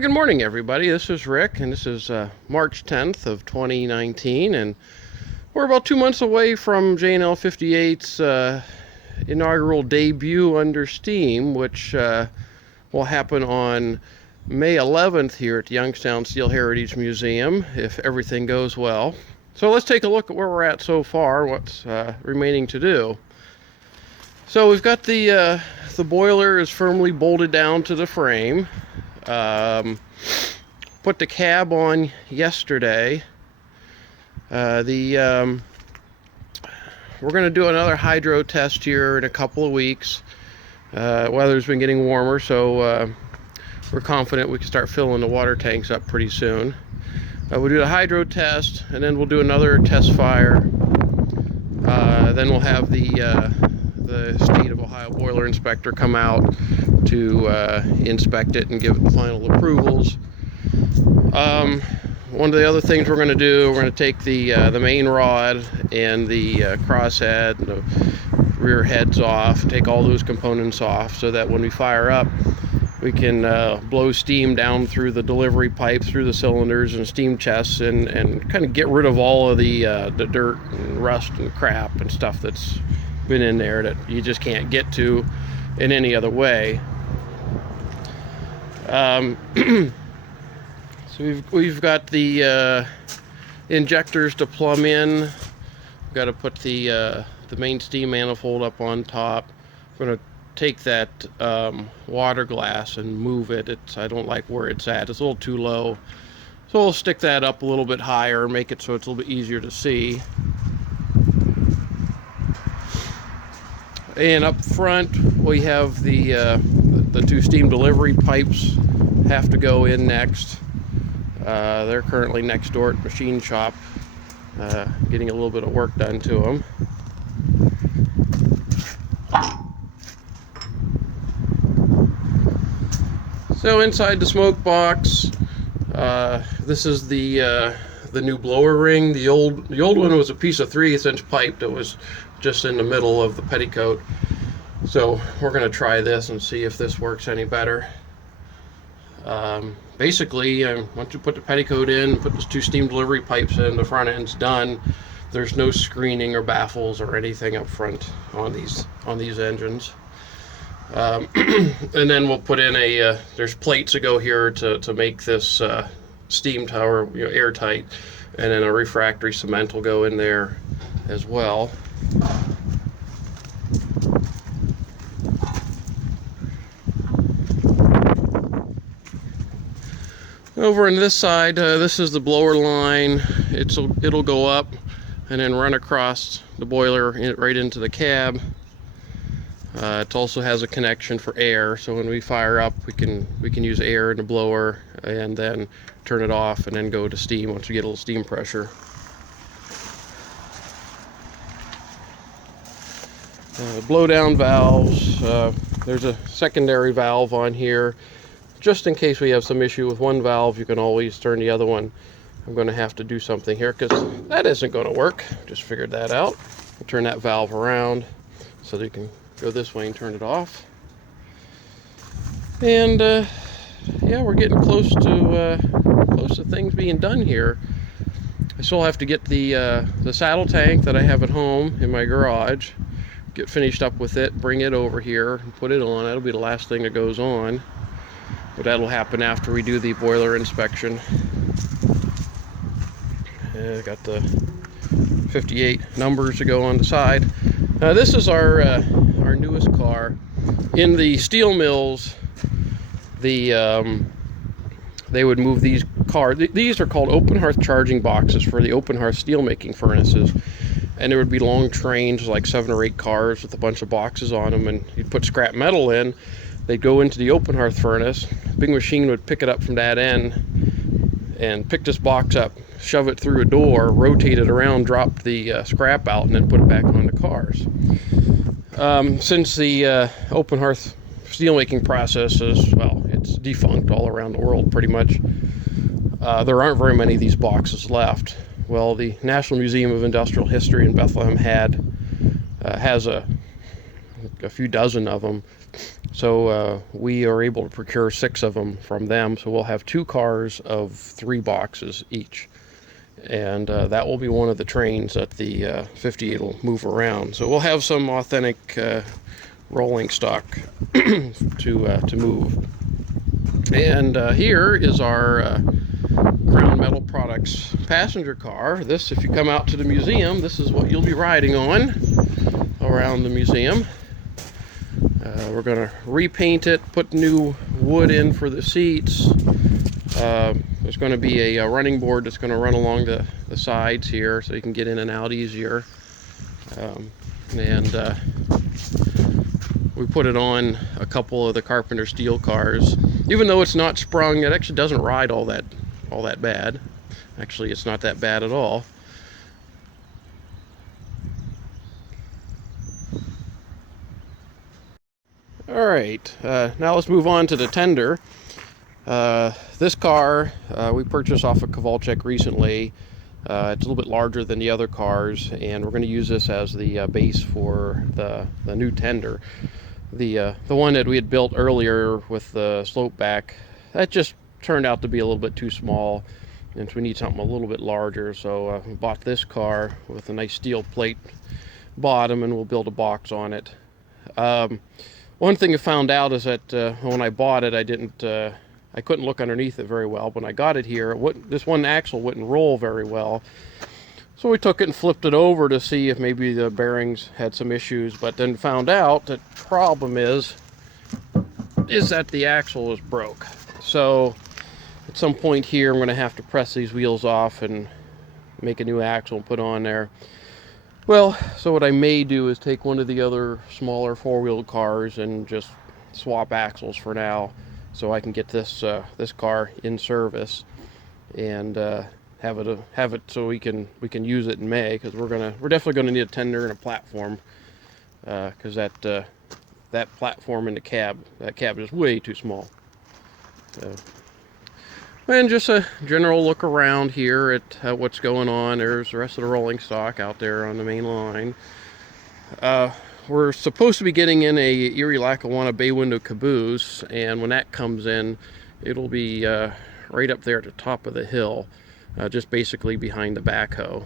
Well, good morning, everybody. This is Rick, and this is March 10th of 2019, and we're about 2 months away from J&L 58's inaugural debut under steam, which will happen on May 11th here at the Youngstown Steel Heritage Museum, if everything goes well. So let's take a look at where we're at so far, what's remaining to do. So we've got the boiler is firmly bolted down to the frame. Put the cab on yesterday. We're going to do another hydro test here in a couple of weeks. Weather's been getting warmer, so we're confident we can start filling the water tanks up pretty soon. We'll do the hydro test, and then we'll do another test fire. Then we'll have the State of Ohio boiler inspector come out to inspect it and give it the final approvals. One of the other things we're going to do, we're going to take the main rod and the crosshead and the rear heads off, take all those components off so that when we fire up, we can blow steam down through the delivery pipe, through the cylinders and steam chests, and kind of get rid of all of the dirt and rust and crap and stuff that's been in there that you just can't get to in any other way. So we've got the injectors to plumb in. We've got to put the main steam manifold up on top. I'm going to take that water glass and move it. I don't like where it's at. It's a little too low. So we'll stick that up a little bit higher, make it so it's a little bit easier to see. And up front, we have the two steam delivery pipes have to go in next. They're currently next door at machine shop, getting a little bit of work done to them. So inside the smoke box, this is the new blower ring. The old one was a piece of 3/8 inch pipe that was just in the middle of the petticoat. So we're going to try this and see if this works any better. Basically, once you put the petticoat in, put the two steam delivery pipes in, the front end's done. There's no screening or baffles or anything up front on these engines. And then we'll put in there's plates that go here to make this steam tower airtight, and then a refractory cement will go in there as well. Over on this side, this is the blower line. It'll go up and then run across the boiler right into the cab. It also has a connection for air, so when we fire up, we can use air in the blower and then turn it off and then go to steam once we get a little steam pressure. Blow down valves. There's a secondary valve on here. Just in case we have some issue with one valve, you can always turn the other one. I'm going to have to do something here because that isn't going to work. Just figured that out. I'll turn that valve around so that you can go this way and turn it off. And yeah, we're getting close to things being done here. I still have to get the saddle tank that I have at home in my garage, get finished up with it, bring it over here and put it on. That'll be the last thing that goes on, but that'll happen after we do the boiler inspection. Got the 58 numbers to go on the side. This is our newest car. In the steel mills, they would move these cars. These are called open hearth charging boxes for the open hearth steel making furnaces. And there would be long trains, like 7 or 8 cars with a bunch of boxes on them, and you'd put scrap metal in. They'd go into the open hearth furnace. Big machine would pick it up from that end and pick this box up, shove it through a door, rotate it around, drop the scrap out, and then put it back on the cars. Since the open hearth steelmaking process is, well, it's defunct all around the world pretty much, there aren't very many of these boxes left. Well, the National Museum of Industrial History in Bethlehem has a few dozen of them. So we are able to procure 6 of them from them. So we'll have 2 cars of 3 boxes each. And that will be one of the trains that the 58 will move around. So we'll have some authentic rolling stock to move. And here is our Crown Metal Products passenger car. This, if you come out to the museum, this is what you'll be riding on around the museum. We're going to repaint it, put new wood in for the seats. There's going to be a running board that's going to run along the sides here so you can get in and out easier. We put it on a couple of the Carpenter steel cars. Even though it's not sprung, it actually doesn't ride all that bad. Actually, it's not that bad at all. All right, now let's move on to the tender. This car we purchased off of Kowalczyk recently. It's a little bit larger than the other cars, and we're going to use this as the base for the new tender. The one that we had built earlier with the slope back, that just turned out to be a little bit too small, and so we need something a little bit larger. So we bought this car with a nice steel plate bottom, and we'll build a box on it. One thing I found out is that when I bought it, I couldn't look underneath it very well. When I got it here, this one axle wouldn't roll very well. So we took it and flipped it over to see if maybe the bearings had some issues, but then found out that the problem is that the axle was broke. So at some point here, I'm going to have to press these wheels off and make a new axle and put on there. Well, so what I may do is take one of the other smaller 4-wheeled cars and just swap axles for now, so I can get this car in service and have it so we can use it in May, because we're definitely gonna need a tender and a platform, because that platform and that cab is way too small. So, and just a general look around here at what's going on. There's the rest of the rolling stock out there on the main line. We're supposed to be getting in a Erie Lackawanna bay window caboose, and when that comes in, it'll be right up there at the top of the hill, just basically behind the backhoe.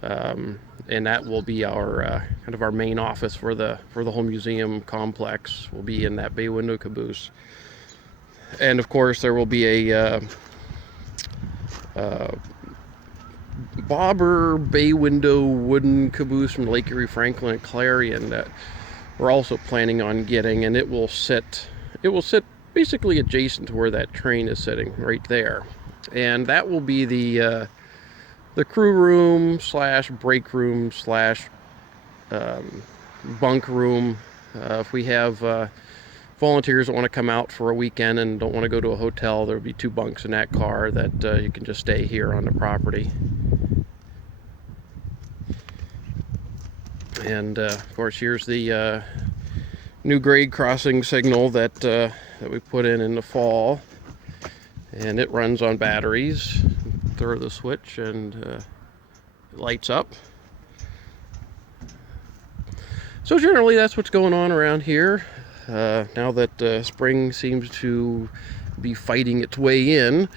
And that will be our kind of our main office for the whole museum complex. Will be in that bay window caboose. And of course, there will be a bobber bay window wooden caboose from Lake Erie, Franklin, and Clarion that we're also planning on getting, and it will sit basically adjacent to where that train is sitting, right there. And that will be the crew room / break room / bunk room. If we have volunteers that want to come out for a weekend and don't want to go to a hotel, there'll be 2 bunks in that car that you can just stay here on the property. And of course, here's the new grade crossing signal that we put in the fall, and it runs on batteries. Throw the switch and it lights up. So generally, that's what's going on around here. Now that spring seems to be fighting its way in,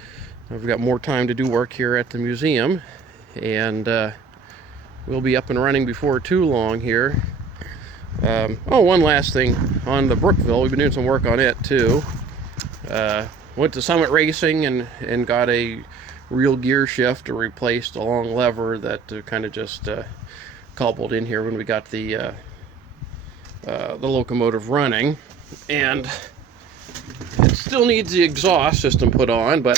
we've got more time to do work here at the museum, and we'll be up and running before too long here. One last thing on the Brookville, we've been doing some work on it too. Went to Summit Racing and got a real gear shift to replace the long lever that kind of just cobbled in here when we got the locomotive running, and it still needs the exhaust system put on, but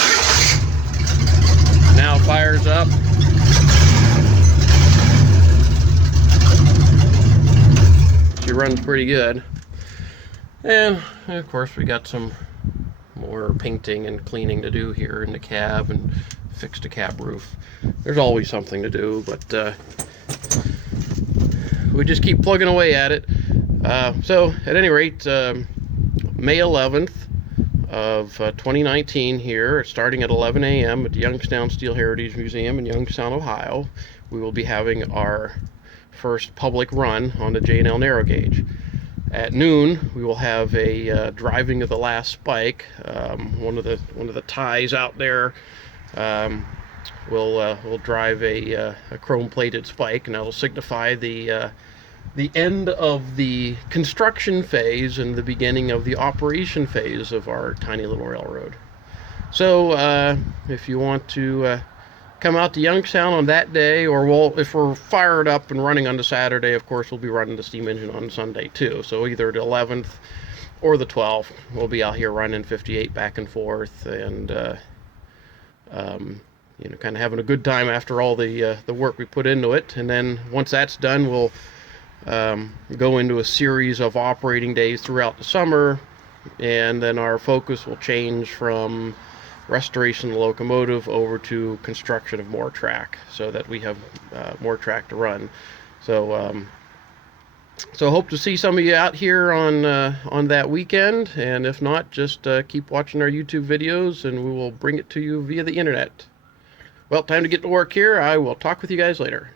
now it fires up. She runs pretty good. And of course, we got some more painting and cleaning to do here in the cab, and fix the cab roof. There's always something to do, but we just keep plugging away at it. So at any rate, May 11th of 2019 here, starting at 11 a.m. at the Youngstown Steel Heritage Museum in Youngstown, Ohio, we will be having our first public run on the J&L narrow gauge. At noon, we will have a driving of the last spike. One of the ties out there will drive a chrome-plated spike, and that'll signify the end of the construction phase and the beginning of the operation phase of our tiny little railroad. So if you want to come out to Youngstown on that day, or if we're fired up and running on the Saturday, of course we'll be running the steam engine on Sunday too. So either the 11th or the 12th, we'll be out here running 58 back and forth, and you know, kind of having a good time after all the work we put into it. And then once that's done, we'll go into a series of operating days throughout the summer, and then our focus will change from restoration of the locomotive over to construction of more track, so that we have more track to run. So so hope to see some of you out here on that weekend, and if not, just keep watching our YouTube videos and we will bring it to you via the internet. Well, time to get to work here. I will talk with you guys later.